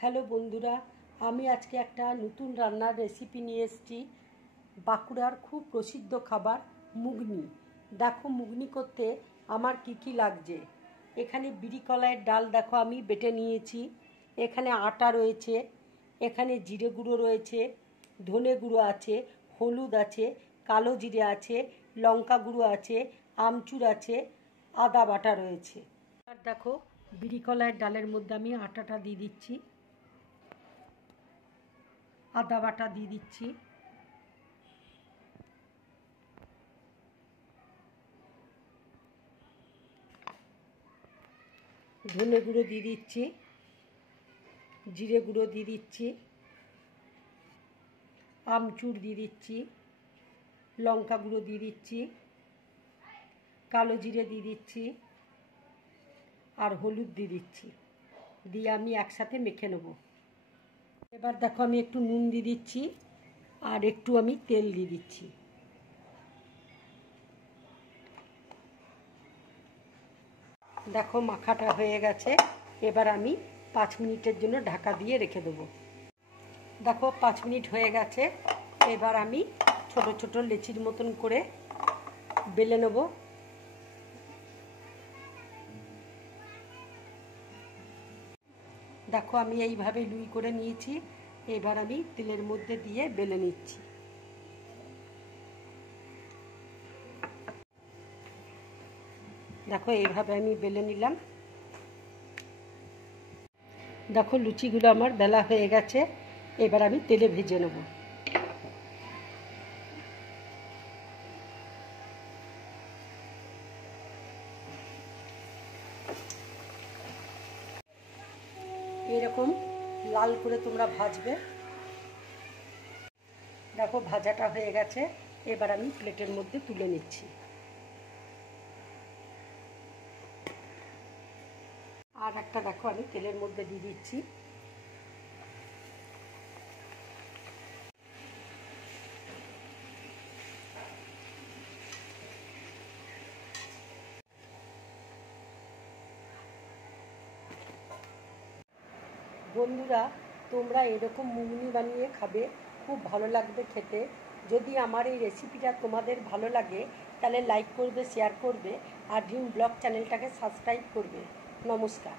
Hello বন্ধুরা, আমি আজকে একটা নতুন রান্নার রেসিপি নিয়ে এসেছি। বাঁকুড়ার খুব প্রসিদ্ধ খাবার মুগনি। দেখো মুগনি করতে আমার কি কি লাগছে। এখানে বিরি কলাইয়ের ডাল দেখো আমি বেটে নিয়েছি। এখানে আটা রয়েছে, এখানে জিরে গুঁড়ো রয়েছে, ধনে গুঁড়ো আছে, হলুদ আছে, কালো জিরে আছে, লঙ্কা গুঁড়ো আছে, আমচুর আছে, আদা বাটা রয়েছে। আর দেখো বিরি কলাইয়ের ডালের মধ্যে আমি আটাটা দিয়ে দিচ্ছি, আদা বাটা দিয়ে দিচ্ছি, ধনে গুঁড়ো দিয়ে দিচ্ছি, জিরে গুঁড়ো দিয়ে দিচ্ছি, আমচুর দিয়ে দিচ্ছি, লঙ্কা গুঁড়ো দিয়ে দিচ্ছি, কালো জিরে দিয়ে দিচ্ছি আর হলুদ দিয়ে দিচ্ছি, দিয়ে আমি একসাথে মেখে নেব। এবার দেখো আমি একটু নুন দিয়ে দিচ্ছি আর একটু আমি তেল দিয়ে দিচ্ছি। দেখো মাখাটা হয়ে গেছে। এবার আমি 5 মিনিটের জন্য ঢাকা দিয়ে রেখে দেবো। দেখো 5 মিনিট হয়ে গেছে। এবার আমি ছোট ছোট লেচির মতন করে বেলে নেব। দেখো আমি এইভাবে লুই করে নিয়েছি। এবার আমি তেলের মধ্যে দিয়ে বেলে নিচ্ছি। দেখো এইভাবে আমি বেলে নিলাম। দেখো লুচিগুলো আমার বেলা হয়ে গেছে। এবার আমি তেলে ভেজে নেব। এরকম লাল করে তোমরা ভাজবে। দেখো ভাজাটা হয়ে গেছে। এবার আমি প্লেটের মধ্যে তুলে নিচ্ছি। আর একটা দেখো আমি তেলের মধ্যে দিয়ে দিচ্ছি। বন্ধুরা, তোমরা এরকম মুগনি বানিয়ে খাবে, খুব ভালো লাগবে খেতে। যদি আমার এই রেসিপিটা তোমাদের ভালো লাগে তাহলে লাইক করবে, শেয়ার করবে আর ড্রিম ব্লগ চ্যানেলটাকে সাবস্ক্রাইব করবে। নমস্কার।